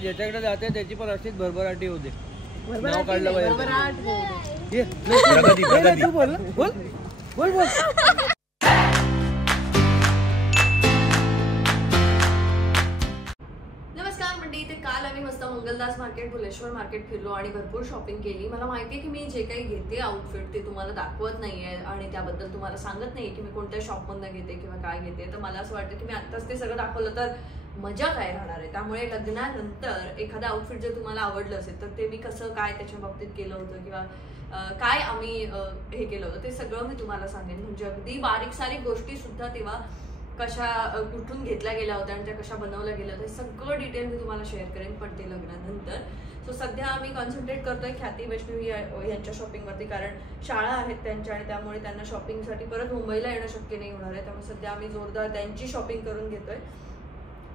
ज्याच्याकडे जाते त्याची पण अशीच भरभराटी होते. नाव काढलं पाहिजे. बोल बोल बोल बोल. नमस्कार मंडळी, ते काल आम्ही मस्त मंगलदास मार्केट, भुलेश्वर मार्केट फिरलो आणि भरपूर शॉपिंग केली. मला माहिती आहे की मी जे काही घेते आउटफिट ते तुम्हाला दाखवत नाहीये आणि त्याबद्दल तुम्हाला सांगत नाहीये की मी कोणत्या शॉपमधनं घेते किंवा काय घेते. तर मला असं वाटतं की मी आत्ताच ते सगळं दाखवलं तर मजा काय राहणार आहे. त्यामुळे लग्नानंतर एखादा आउटफिट जर तुम्हाला आवडलं असेल तर ते मी कसं काय त्याच्या बाबतीत केलं होतं किंवा काय आम्ही हे केलं होतं ते सगळं मी तुम्हाला सांगेन. म्हणजे अगदी बारीक सारीक गोष्टी सुद्धा तेव्हा कशा कुठून घेतल्या गेल्या होत्या आणि त्या कशा बनवल्या गेल्या होत्या सगळं डिटेल मी तुम्हाला शेअर करेन, पण ते लग्नानंतर. सो सध्या आम्ही कॉन्सन्ट्रेट करतोय ख्याती वैष्णवी यांच्या शॉपिंगवरती, कारण शाळा आहेत त्यांच्या आणि त्यामुळे त्यांना शॉपिंगसाठी परत मुंबईला येणं शक्य नाही होणार आहे. त्यामुळे सध्या आम्ही जोरदार त्यांची शॉपिंग करून घेतोय.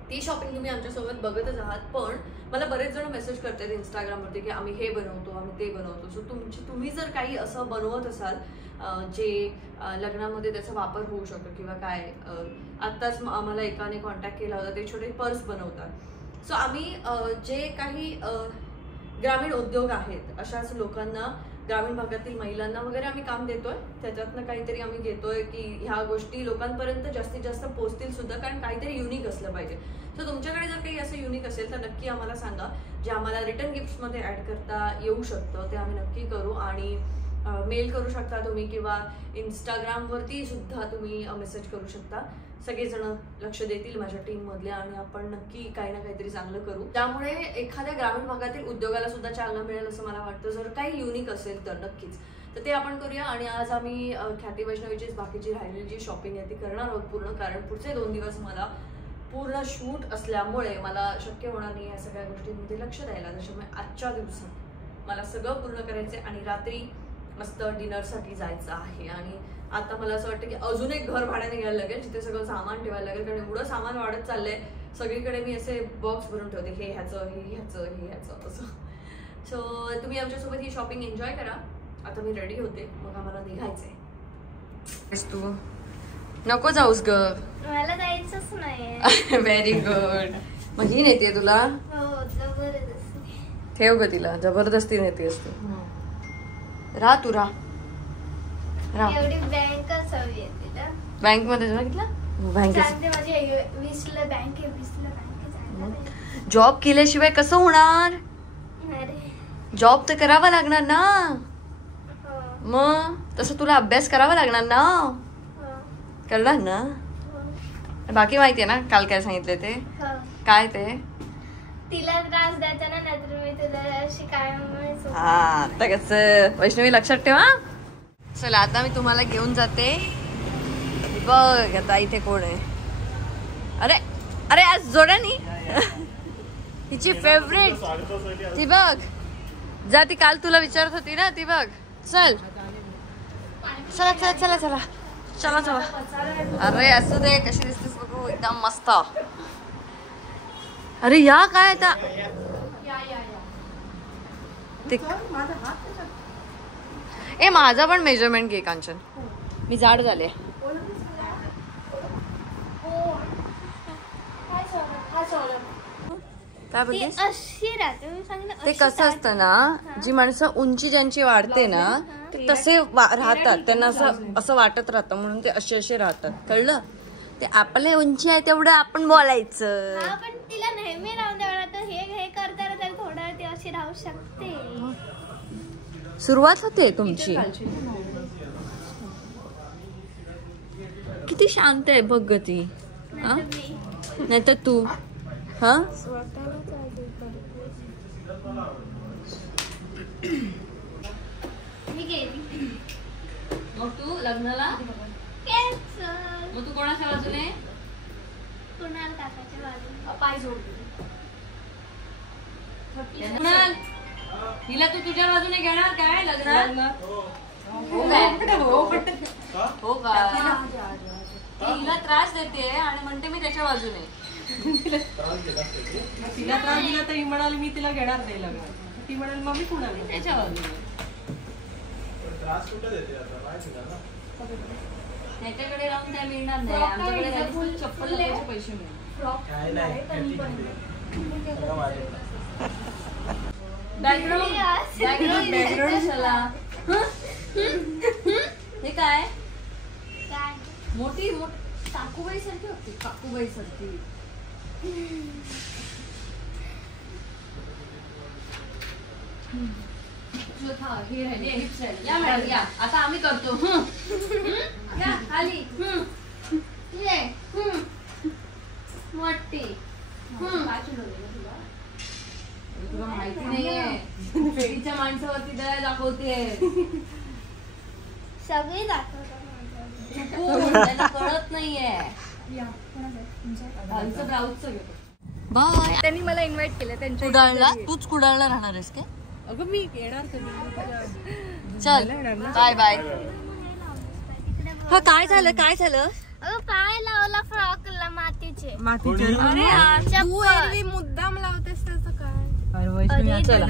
ती शॉपिंग तुम्ही आमच्यासोबत बघतच आहात. पण मला बरेच जण मेसेज करतात इंस्टाग्रामवरती की आम्ही हे बनवतो, आम्ही ते बनवतो. सो तुम्ही जर काही असं बनवत असाल जे लग्नामध्ये त्याचा वापर होऊ शकतो किंवा काय, आत्ताच आम्हाला एकाने कॉन्टॅक्ट केला होता, ते छोटे पर्स बनवतात. सो आम्ही जे काही ग्रामीण उद्योग आहेत अशाच लोकांना, ग्रामीण भागातील महिलांना वगैरे आम्ही काम देतोय. त्याच्यातनं काहीतरी आम्ही घेतोय की ह्या गोष्टी लोकांपर्यंत जास्तीत जास्त पोहोचतील सुद्धा, कारण काहीतरी युनिक असलं पाहिजे. सो तुमच्याकडे जर काही असं युनिक असेल तर नक्की आम्हाला सांगा, जे आम्हाला रिटर्न गिफ्ट्समध्ये ॲड करता येऊ शकतं ते आम्ही नक्की करू. आणि मेल करू शकता तुम्ही किंवा इंस्टाग्रामवरती सुद्धा तुम्ही मेसेज करू शकता. सगळेजण लक्ष देतील माझ्या टीममधले आणि आपण नक्की काही ना काहीतरी चांगलं करू. त्यामुळे एखाद्या ग्रामीण भागातील उद्योगाला सुद्धा चालना मिळेल असं मला वाटतं. जर काही युनिक असेल तर नक्कीच तर ते आपण करूया. आणि आज आम्ही ख्याती वैष्णवीचीच बाकीची राहिलेली जी शॉपिंग आहे ती करणार आहोत पूर्ण, कारण पुढचे 2 दिवस मला पूर्ण शूट असल्यामुळे मला शक्य होणार नाही या सगळ्या गोष्टींमध्ये लक्ष द्यायला. त्याच्यामुळे आजच्या दिवसात मला सगळं पूर्ण करायचं आणि रात्री मस्त डिनरसाठी जायचं आहे. आणि आता मला असं वाटतं की अजून एक घर भाड्याने घ्यायला लागेल जिथे सगळं सामान ठेवायला लागेल, कारण एवढं सामान वाढत चाललंय. सगळीकडे मी असे बॉक्स भरून ठेवते, हे ह्याचं हे ह्याचं हे ह्याचं असं. सो तुम्ही आमच्यासोबत ही शॉपिंग एन्जॉय करा. आता मी रेडी होते, मग आम्हाला निघायचंय. तू नको जाऊस ग, मला जायचंच नाही. Very good. मग ही नेते तुला? हो, जबरदस्ती. ठेव ग तिला, जबरदस्ती नेते असते. राह तू राह. एवढी बँकच हवी आहे तिला. बँक मध्ये बघितलं, सांगते माझी 20ला बँक आहे, 20ला बँक. जॉब केल्याशिवाय कसं होणार? जॉब तर करावा लागणार ना. मग तसं तुला अभ्यास करावा लागणार ना. करणार ना. बाकी माहितीये ना काल काय सांगितले ते? काय ते? तिला त्रास द्यायचा ना, नाहीतर मी तुला शिकायमुळे. हा, आता कसं वैष्णवी लक्षात ठेवा. चला आता मी तुम्हाला घेऊन जाते. बघ आता इथे कोण आहे. अरे अरे आज जोड्यानी तिची फेवरेट ती बघ, जा ती काल तुला विचारत होती ना ती बघ. चल चला चला चला चला चला चला. अरे असू दे, कशी दिसतेस बघू, एकदम मस्त. अरे या काय आता ए माझा पण मेजरमेंट घे कांचन, मी जाड झाले. काय बोलतेस? ते कसं असतं ना, जी माणसं उंची ज्यांची वाढते ना ते तसे राहतात, त्यांना असं वाटत राहतं म्हणून ते असे राहतात. कळलं? ते आपले उंची आहे तेवढं आपण बोलायचं. पण तिला नेहमी राहून द्यावं, तर हे करता तर थोडं ती अशी राहू शकते. सुरुवात होते तुमची. किती शांत आहे बघ ग ती. नाही तर तू हा मग तू लग्नाला मग तू कोणाच्या बाजूने? कुणाल काकाच्या बाजूने. पाय जोड. हिला तू तुझ्या बाजूने घेणार काय लग्नात? हो का? हिला त्रास देते आणि म्हणते मी त्याच्या बाजूने. तिला त्रास दिला तर ही म्हणाली मी तिला घेणार नाही लग्नात. ती म्हणाली मग मी कुणाला त्याच्या बाजूने. त्याच्याकडे राहून काय मिळणार नाही. आमच्याकडे चप्पल पैसे मिळणार. हे काय मोठी काकूबाई सारखी होती. काकूबाई सारखी. या मॅडम या. आता आम्ही करतो. या खाली. ये मोठी. तुला माहिती नाहीये फेरीच्या माणसावरती दया दाखवते. सगळे दाखवतात. त्यांना कळत नाहीये. बाय. त्यांनी मला इन्व्हाइट केलं त्यांच्या कुडाळला. तूच कुडाळला राहणार आहेस काय? अगं मी येणार कधी. चल बाय बाय. हा काय झालं काय झालं? अगं पाय लावला फ्रॉकला मातीचे. अरे यार, तू एरवी मुद्दाम लावतेस त्याचं काय? अरे वैष्णवी चला.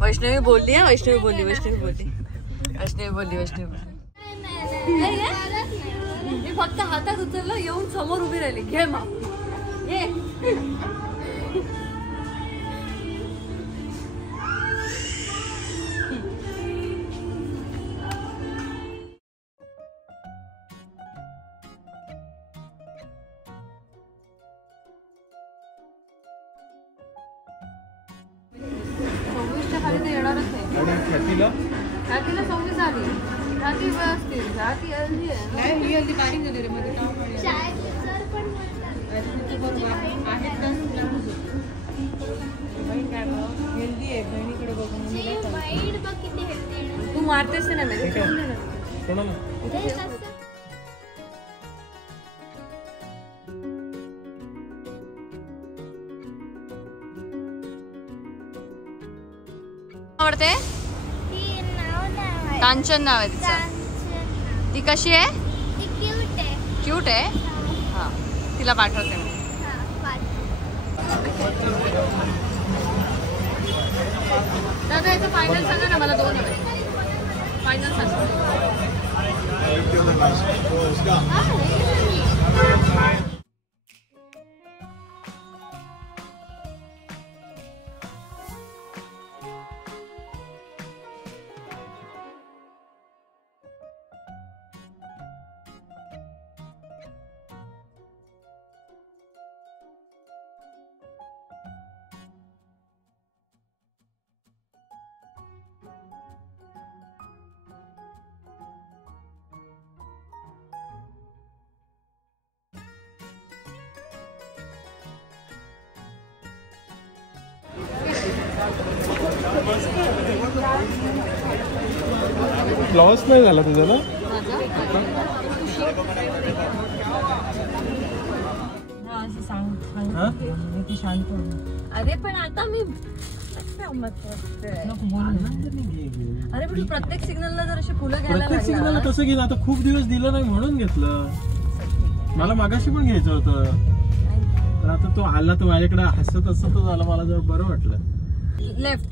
वैष्णवी बोलली. वैष्णवी बोलली. मी फक्त हातात उचललं येऊन समोर उभी राहिली. घे मग ये. येणारच नाही. जाती व्यवस्थित. जाती हल्दी आहे. नाही ही हल्दी बारीक झाली रे मध्ये. शाळेत सर पण हेल्दी आहे. बहिणीकडे बघून वाईट बघ किती हेल्दी. तू मारतेस ना मी. आवडते. कांचन नाव आहे तिचं. ती कशी आहे? ती क्यूट आहे. क्यूट आहे. हा तिला पाठवते मी. दादा याचं फायनल सांगा ना मला. 2 फायनल सांगा. लॉस नाही झाला तुझा ना? अरे पण आता मी अरे पण प्रत्येक सिग्नलला जर अशी फुलं घ्यायला प्रत्येक सिग्नलला कसं गेलं? आता खूप दिवस दिलं नाही म्हणून घेतलं. मला मागाशी पण घ्यायचं होतं. तर आता तो आला तर माझ्याकडे हसत हसत आला. मला जरा बरं वाटलं. लेफ्ट.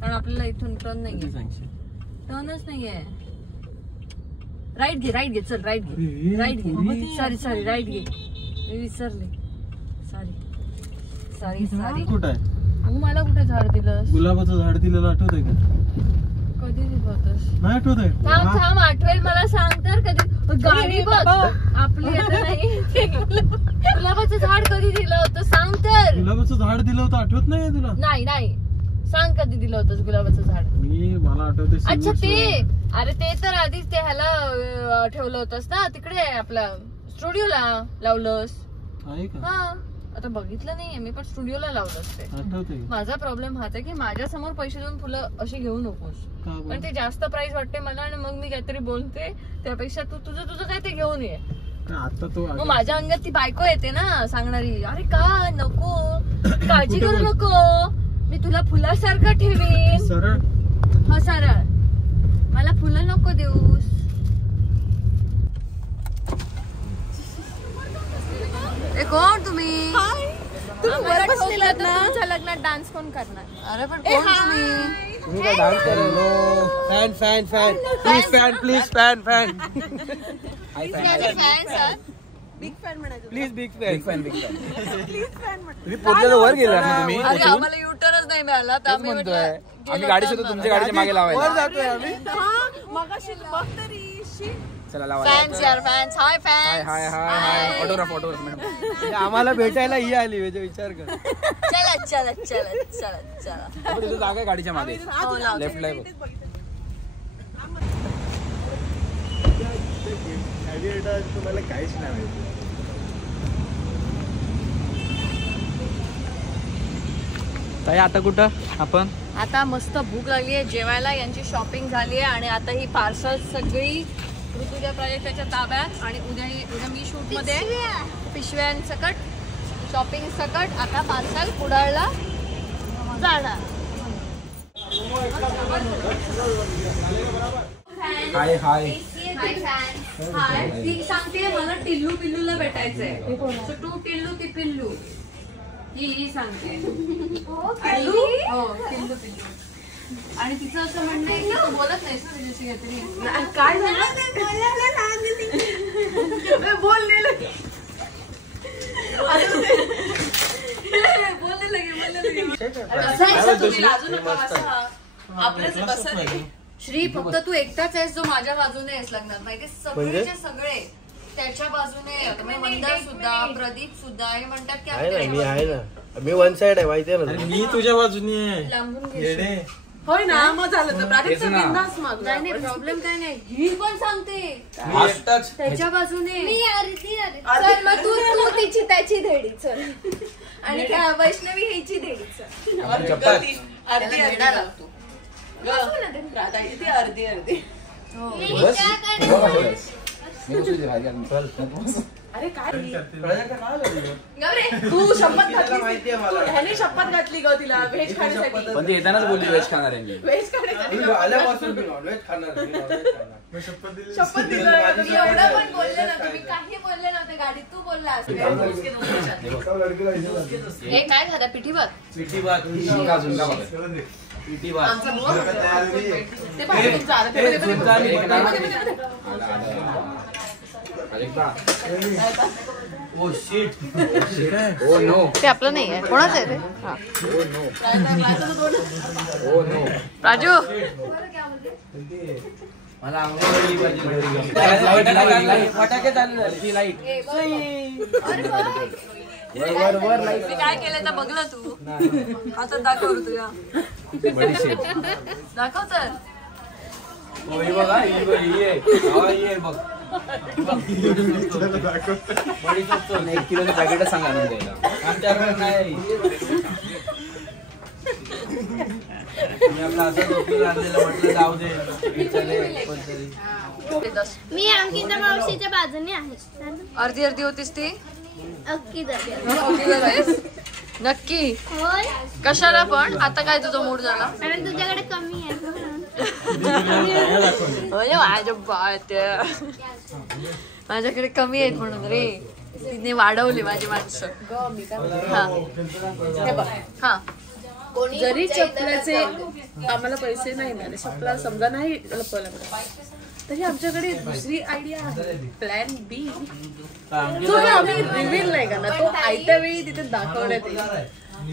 कारण आपल्याला इथून टर्न नाहीये. सांगशील टर्नच नाहीये. राईट घे. चल राईट घे. सॉरी राईट घे. मी विसरले. सॉरी. कुठं आहे? तू मला कुठे झाड दिलंस? गुलाबाचं झाड दिलेलं आठवतंय का? कधी दिलं होतंस? नाही आठवतंय? थांब आठवेल मला. सांग तर कधी. गाडी बघ आपली आता नाही. गुलाबाचं झाड कधी दिलं होतं सांग तर. गुलाबाचं झाड दिलं होतं आठवत नाही तुला? नाही सांग कधी दिलं होतं गुलाबाचं झाड. मला आठवतंय. अच्छा ते. अरे ते तर आधीच ते ह्याला ठेवलं होतंस ना तिकडे आपला स्टुडिओला लावलंस. हा आता बघितलं नाहीये मी पण स्टुडिओला लावलं असते. माझा प्रॉब्लेम हाच आहे की माझ्या समोर पैसे देऊन फुलं अशी घेऊ नकोस. पण ते जास्त प्राइस वाटते मला आणि मग मी काहीतरी बोलते. त्यापेक्षा तू तुझं काय ते घेऊन ये. आता तो मग माझ्या अंगात ती बायको येते ना सांगणारी. अरे का नको काळजी करू नको. मी तुला फुलासारखं ठेवीन. सरळ. हा सरळ. मला फुलं नको देऊस. कोण तुम्ही? तुमच्या लग्नात डान्स कोण करणार? अरे पण कोण तुम्ही काय डान्स करेल? Fan please fan big fan म्हणायचं. प्लीज बिग फॅन तुम्ही पोटल्याला वर गेला ना तुम्ही? अरे आम्हाला युटर्नच नाही मिळाला तर आम्ही म्हटलं आम्ही गाडी सुद्धा तुमच्या गाडीच्या मागे लावायला वर जातोय आम्ही. मगाशी बघ तरी शी. चला लावा फॅन्स यार फॅन्स हाय हाय फॅन्स हाय हाय हाय ऑटोग्राफ मॅडम म्हणजे आम्हाला भेटायला ही आली म्हणजे विचार कर. चला चला चला चला चला तिथे जागा आहे गाडीच्या मागे लेफ्ट ला तुम्हाला काहीच नाही माहिती. ताई आता कुठं आपण आता मस्त भूक लागली आहे जेवायला. यांची शॉपिंग झाली आहे आणि आता ही पार्सल सगळी ऋतुजा प्राजक्ताच्या ताब्यात. आणि उद्या मी शूट मध्ये पिशव्यांसकट शॉपिंग सकट आता पार्सल कुडाळला जाणार. हाय हाय हाय ती सांगते मला टिल्लू पिल्लूला भेटायचंय. So, तू टिल्लू ती पिल्लू ही सांगते. टिल्लू हो टिल्लू पिल्लू. आणि तिचं असं म्हणणं आहे की तू बोलत नाहीस ना तिच्याशी काहीतरी. काय झालं बोलले लगे तुम्ही लाजू नका बसा. आपल्याच बसा नाही. श्री फक्त तू एकटाच आहेस जो माझ्या बाजूने आहेस लग्नात माहिती. सगळेचे सगळे त्याच्या बाजूने. मंदार सुद्धा प्रदीप सुद्धा हे म्हणतात की मी आहे ना. मी वन साइड आहे माहितीये ना. मी तुझ्या बाजूने आहे. लांबून घेशील. होय ना मग झालं तर प्राजक्ता बिंदास मागू. नाही नाही प्रॉब्लेम काय नाही. ही पण सांगते त्याच्या बाजूने. मी अर्धी चल मग तू तिची त्याची धेडी चल. आणि काय वैष्णवी ह्याची धेडी चल. अर्धी अर्धी अर्धी. अरे काय तू शपथ घातली. ह्याने शपथ घातली ग तिला व्हेज खाण्यासाठी. पण ते येतानाच बोलली व्हेज खाणार आहे मी. व्हेज खाण्यासाठी आल्यापासून मी नॉनव्हेज खाणार. शपथ दिलं. एवढं पण बोलले नव्हते मी. काही बोलले नव्हते गाडीत. तू बोललास. हे काय झालं पिठी भात. पिठी भात झुणका झुणका बघा. पिठी भात ते पाहिजे तुमचं आलं ते. Oh shit. ओ नो ते आपलं नाही आहे. कोणाचं आहे ते. ओ नो राजू मला अंगणवाडी पाहिजे. फटाके चालू झाले. लाईट मी काय केलं तर बघलं तू. आता दाखव तुझ्या दाखव तर. बघा ही बघ. एक किलोचं पॅकेट सांगा ना द्यायला. आमच्याकडे नाही. मी आपला असं झोपून आणलेलं म्हटलं जाऊ दे. मी अंकिता मावशीच्या बाजूने आहे. अर्धी अर्धी होतीस ती. अक्की जाते. नक्की होय कशाला पण. आता काय तुझा मूड झाला. कारण तुझ्याकडे कमी आहे म्हणून. माझ्या बात माझ्याकडे कमी आहेत म्हणून रे. तिने वाढवली माझी माणसं. हा जरी चपलाचे आम्हाला पैसे नाही मिळाले. चपला समजा नाही लपवला तरी आमच्याकडे दुसरी आयडिया आहे. प्लॅन बी जो आम्ही रिव्हील नाही करणार. तो आयत्या वेळी तिथे दाखवण्यात येईल.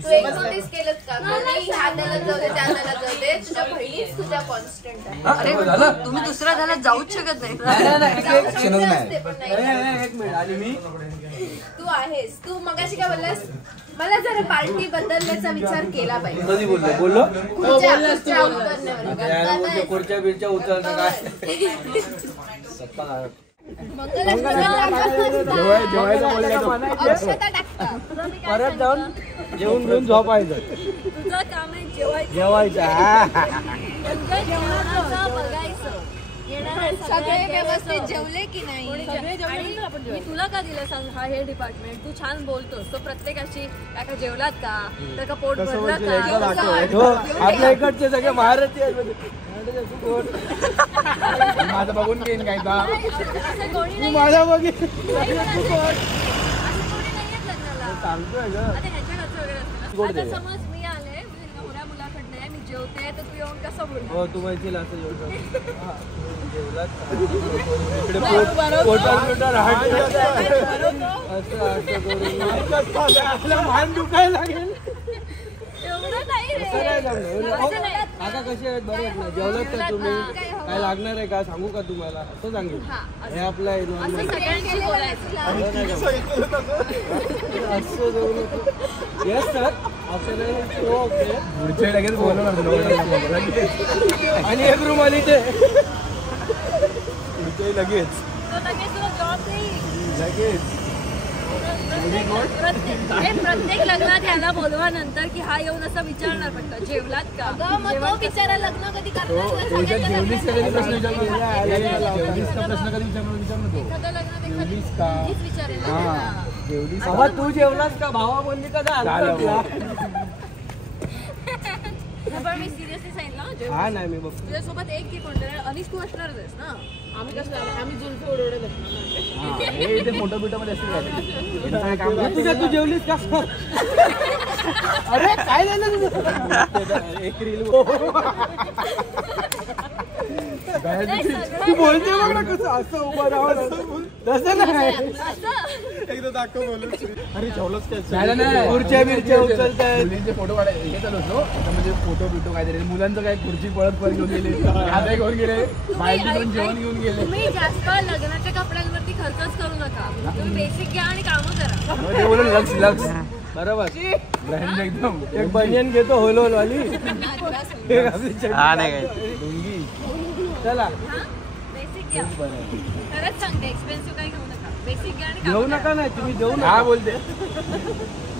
तू एक नोटीस केलंच का. कोणी हाताला जाऊ दे त्याला जाऊ दे. तुझ्या बहिणीच तुझ्या कॉन्स्टंट आहे. अरे तुम्ही दुसऱ्या झाला जाऊच शकत नाही. असते पण नाही. एक मिनिट आणि मी तू आहेस. तू मगाशी काय बोललास. मला जरा पार्टी बदलण्याचा विचार केला पाहिजे. कधी बोललो खुर्च्या उतरण्यावर. खुर्च्या बिरच्या उचलणं काय. परत जाऊन जेवून घेऊन झोपायचं. तुझं काम आहे जेवायचं. जेवायचं. बघायचं सगळे व्यवस्थित जेवले की नाही. मी तुला का दिलं सांग. हा हे डिपार्टमेंट तू छान बोलतोस. तो प्रत्येकाशी काय जेवलात का तर का पोट भरलं का. आपल्या इकडचे सगळे महारथी आहेत. माझं बघून घेईन काय का तू माझा बघ. सांगतोय ग. आता समज मी आले मोठ्या मुलाकडनं आहे. मी जेवते तर तू येऊन कसं बोल. हो तू माहिती असं जेवलात आपलं मान दुखायला लागेल. एवढं नाही रे. काका कसे आहेत? बरे आहेत ना? जेवलात का तुम्ही? काय लागणार आहे का सांगू का तुम्हाला? असं सांगेल हे आपलं आहे normal. सगळ्यांशी बोलायचं. असं जाऊ नको. येस सर असं नाही ओके. पुढच्या लगेच बोलवणार आणि एक रूम आली ते पुढच्या लगेच प्रत्येक लग्नात ह्याला बोलवा नंतर की हा येऊन असं विचारणार पटकन जेवलात का? मग बिचारा लग्न कधी करणार? जेवलीस का कधी प्रश्न कधी विचारणार एखादं लग्नात एखादीच विचारेल ना त्याला. भावा तू जेवलास का? भावा बोलली का पण मी सिरियसली सांगितलं ना, जेवण. हा नाही मी बघतो तुझ्यासोबत एक की कोणतरी अनिश तू असणारच आहेस ना. आम्ही कसं आम्ही जुल्फी उडवडे बसणार. हे इथे फोटो बिटो मध्ये असेल काम तू जेवलीस का? अरे काय झालं तुझं? एक रील तू बोलते बघ ना कसं असं उभं राहून तसं नाही एकदा दाखव बोलून अरे जेवलंच काय झालं नाही खुर्च्या बिरच्या उचलतायत मुलींचे फोटो हे चालू होतो आता म्हणजे फोटो बिटो काहीतरी मुलांचं काय खुर्ची पळत पळत घेऊन गेले हात घेऊन गेले बाहेर पण जेवण घेऊन गेले तुम्ही जास्त लग्नाच्या कपड्यांवरती खर्चच करू नका. तुम्ही बेसिक घ्या आणि कामं करा. ते बोलून लक्ष लक्ष बरोबर ब्रँड एकदम एक बनियन घेतो होलोल वाली एक आपली लुंगी चला बेसिक घ्या. खरंच सांगते एक्सपेन्सिव्ह काही घेऊ नका. बेसिक घ्या आणि घेऊ कामं नका नाही तुम्ही देऊ हा नका बोलते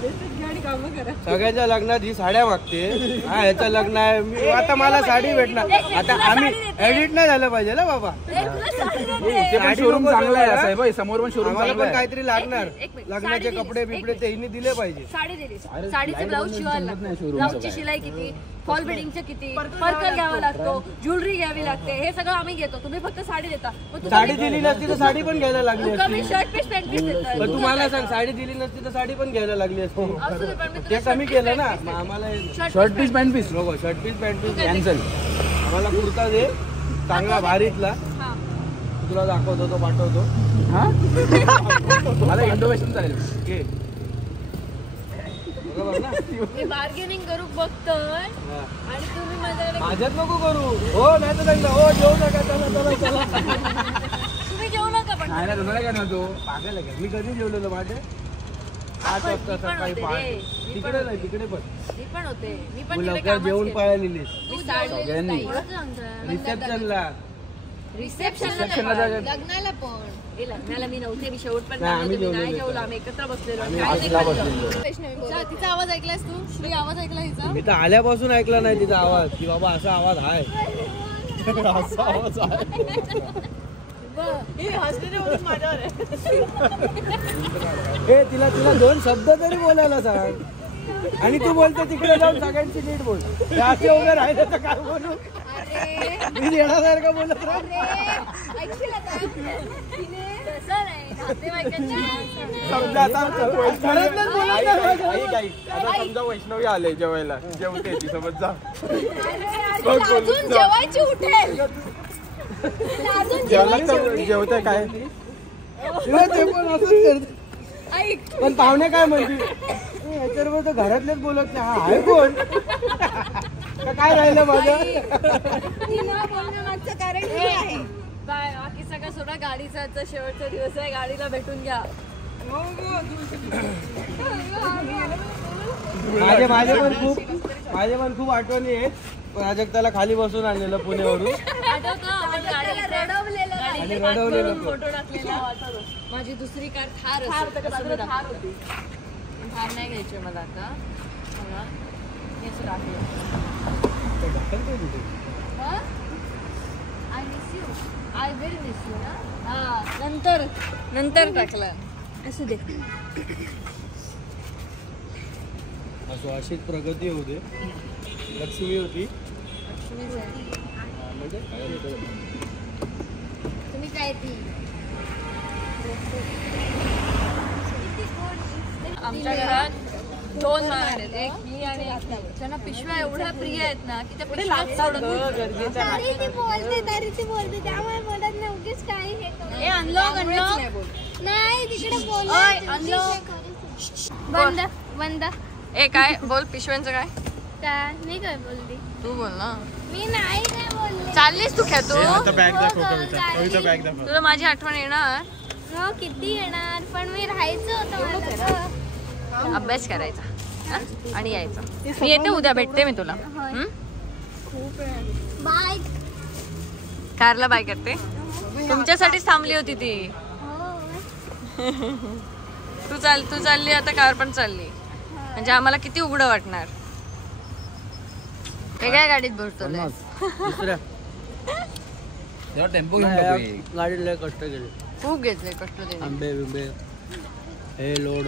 बेसिक घ्या आणि कामं करा. सगळ्याच्या लग्नात ही साड्या मागते हा ह्याचं लग्न आहे आता मला साडी भेटणार आता आम्ही एडिट नाही झालं पाहिजे ना बाबा ते पण शोरूम चांगला आहे असं आहे बघ समोर पण शोरूम आम्हाला चांगला पण आहे काहीतरी लागणार एक मिनिट. लग्नाचे साडी कपडे दिलीस. बिपडे ते हिने दिले पाहिजे. साडी दिली. साडीचे ब्लाऊज शिवायला लागतो. ब्लाऊजची शिलाई किती, फॉल बिडिंगचे किती, पर्कल घ्यावा लागतो, ज्वेलरी घ्यावी लागते. हे सगळं आम्ही घेतो. तुम्ही फक्त साडी देता. मग तू साडी दिली नसती तर साडी पण घ्यायला लागली तू कमी असती शर्ट पीस पॅन्ट पीस देतोय. पण तुम्हाला सांग साडी दिली नसती तर साडी पण घ्यायला लागली असती असू दे, पण मी ते तुला कमी केलं ना मग आम्हाला शर्ट पीस पॅन्ट पीस नको shirt piece pant piece cancel आम्हाला कुर्ता दे चांगला भारीतला हा. तुला दाखवतो तो पाठवतो हा मला इंडो वेस्टर्न चालेल घे बरोबर ना मी बार्गेनिंग करू बघतोय हा. आणि तुम्ही माझ्याकडे माझ्यात नको करू हो नाही तर सांगता हो जेवू नका चला चला चला तुम्ही जेवू नका पण नाही ना तुला काय करणार तू पागल आहे का? मी कधी जेवलेलो माझे 8 मी वाजता पण सकाळी होते 5 रे. मी पण तिकडे नाही तिकडे पण मी पण होते. मी तू पण तिकडे लवकर कामच जेवून केलं. पळालेलीस तू साडी सगळ्यांनी. कोणाचं सांगतोय? रिसेप्शनला रिसेप्शनला लग्नाला पण हे लग्नाला मी नव्हते. मी शेवट पण नाही, आम्ही मी नाही जेवलेलो. जेवलो. आम्ही एकत्र बसलेलो. आम्ही काय नाही आसला खाल्लं. बसलेलो. जा, तिचा आवाज ऐकलास तू? श्री आवाज ऐकला हिचा? मी तर आल्यापासून ऐकला नाही तिचा आवाज की बाबा असा आवाज आहे असा आवाज आहे हे तिला तिला 2 शब्द तरी बोलायला सांग आणि तू बोलते तिकडे जाऊन सगळ्यांची नीट बोल हे असे उभे राहिले तर काय बोलू मी येण्यासारखं बोलत राह तसं नाही. नातेवाईकांची समजा आता घरातलंच बोलत नाही. आता समजा वैष्णवी आले जेवायला जेवते ती समज जा अजून जेवायची उठेल जेवते काय तिला ते पण असंच करते. पण पाहुणे काय म्हणतील याच्यावर तर घरातलेच बोलत नाही हा आहे कोण का काय राहिलं माझं तिला बोलण्यामागचं कारण हे आहे बाकी सगळं सोडा. गाडीचा आजचा शेवटचा दिवस आहे. गाडीला भेटून घ्या. माझे पण खूप आठवणी आहेत. प्राजक्ताला खाली बसून आणलेलं पुण्यावरून आठवतं आपण गाडीचा आणि रडवलेलं फोटो टाकलेला. माझी दुसरी कार थार होती. थार नाही घ्यायची मला आता. मला हे असं टाकलं. I miss you. I very miss you ना. हा नंतर टाकलं. असू दे. असं अशीच प्रगती होते. लक्ष्मी होती म्हणजे तुम्ही काय ती आमच्या घरात 2 माण आहेत. एक मी आणि एक ती. त्यांना पिशव्या एवढ्या प्रिय आहेत ना की त्या पिशव्या सोडत तरी ती बोलते त्यामुळे बोलत नाही उगीच काही हे करू. हे अनलॉक नाही तिकडे अनलॉक बंद ए काय बोल पिशव्यांचं काय काय मी काय बोलली तू बोल ना. मी नाही काय बोलले चाललीस तू खेळतो. आता बॅग दाखव कविता बॅग दाखव. तुला माझी आठवण येणार. हो किती येणार पण मी राहायचं होतं मला अभ्यास करायचा हा? आणि यायचा. मी येते उद्या, भेटते मी तुला. बाय कारला बाय करते. तुमच्यासाठीच थांबली होती ती. तू चालली आता, कार पण चालली. म्हणजे आम्हाला किती उघडं वाटणार. वेगळ्या गाडीत बसतो. दुसऱ्या तेव्हा टेम्पो घेऊन टाकू. गाडीला लय कष्ट केले. खूप घेतले कष्ट ते. आंबे बिंबे हे लोड,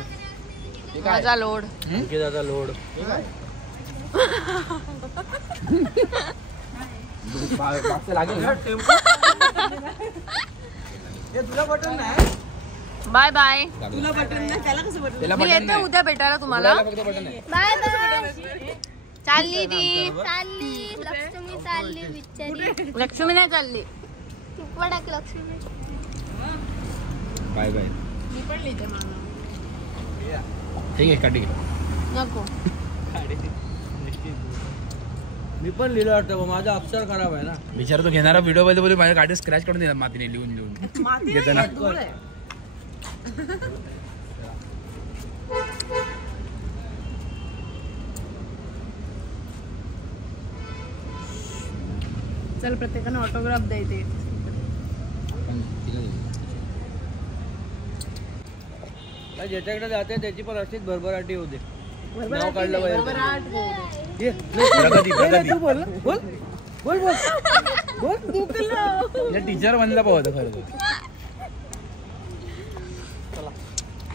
माझा लोड. अंकिताचा लोड. लागेल ना. तुला बटन नाही. Bye bye. तुला बटन नाही, त्याला कसं बटन? त्याला मी बटन येते नाही. उद्या भेटायला तुम्हाला. त्याला फक्त बटन आहे. बाय बाय चालली ती. चालली लक्ष्मी चालली बिचारी लक्ष्मी नाही चालली. वडाक लक्ष्मी बाय बाय. मी पण लिहिते मला. ठीक आहे का, ठीक आहे. नको. मी पण लिहिलं वाटतं, माझा अक्षर खराब आहे ना. विचार तो घेणारा व्हिडिओ बद्दल बोलू माझ्या गाडी स्क्रॅच करून देणार मातीने लिहून लिहून माती घेताना. नाही, धूळ आहे. चल प्रत्येकाने ऑटोग्राफ द्यायचे. ज्याच्याकडे जाते त्याची पण अशीच भरभराटी होते. बरोबर नाव काढलं पाहिजे. बरोबर आठ बोल. ये, प्रगती प्रगती. तू बोल ना. बोल बोल बोल बोल. टीचर बनला पाहतो खरं तर.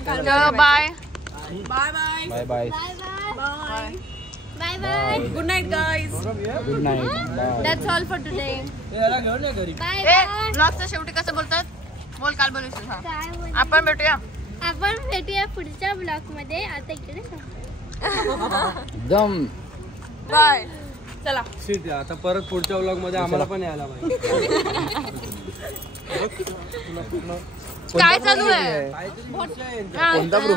चलो bye. Bye bye bye bye. Bye. Bye bye good night guys. Good night. Bye. That's all for today याला घेऊन ये घरी. बाय ए बाय ब्लॉगच्या शेवटी कसं बोलतात? बोल, काल बोलूस हा. काय बोल आपण भेटूया. आपण भेटूया पुढच्या ब्लॉग मध्ये. आता इकडे एकदम. बाय. चला. सीट आता परत पुढच्या व्लॉग मध्ये आम्हाला पण यायला पाहिजे. काय चालू आहे? कोणता ग्रुप?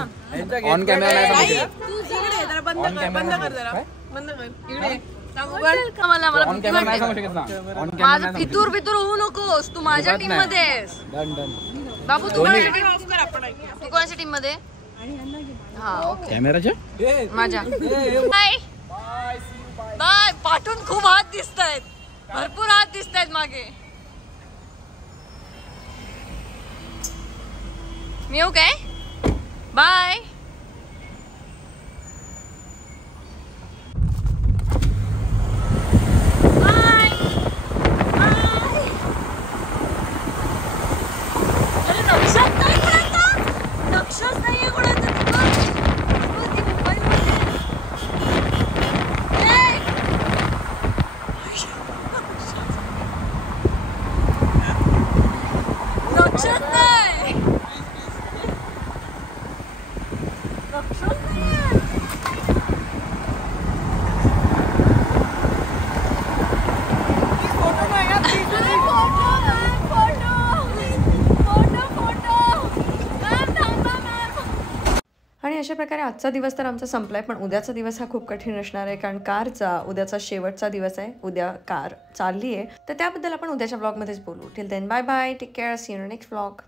ऑन कॅमेरा नाही पाहिजे. तू इकडे ये, जरा बंद कर, बंद कर जरा. बंद कर. इकडे ये. मला ऑन कॅमेरा नाही सांगू शकत ना. ऑन कॅमेरा माझं नाही फितूर बितूर होऊ नकोस. तू माझ्या अजिबात टीम मध्ये नाही. आहेस. Done done. बाबू तू दोन्ही. कोणाच्या टीम? ऑफ कर आपण. तू कोणाच्या टीम मध्ये? हा ओके. कॅमेराच्या माझ्या. Bye bye. पाठून खूप हात दिसत आहेत. भरपूर हात दिसत आहेत मागे. मी येऊ काय? बाय. आणि अशा प्रकारे आजचा दिवस तर आमचा संपलाय, पण उद्याचा दिवस हा खूप कठीण असणार आहे, कारण कारचा उद्याचा शेवटचा दिवस आहे. उद्या कार चालली आहे, तर त्याबद्दल आपण उद्याच्या ब्लॉगमध्येच बोलू. Till then bye bye, take care, see you in next blog.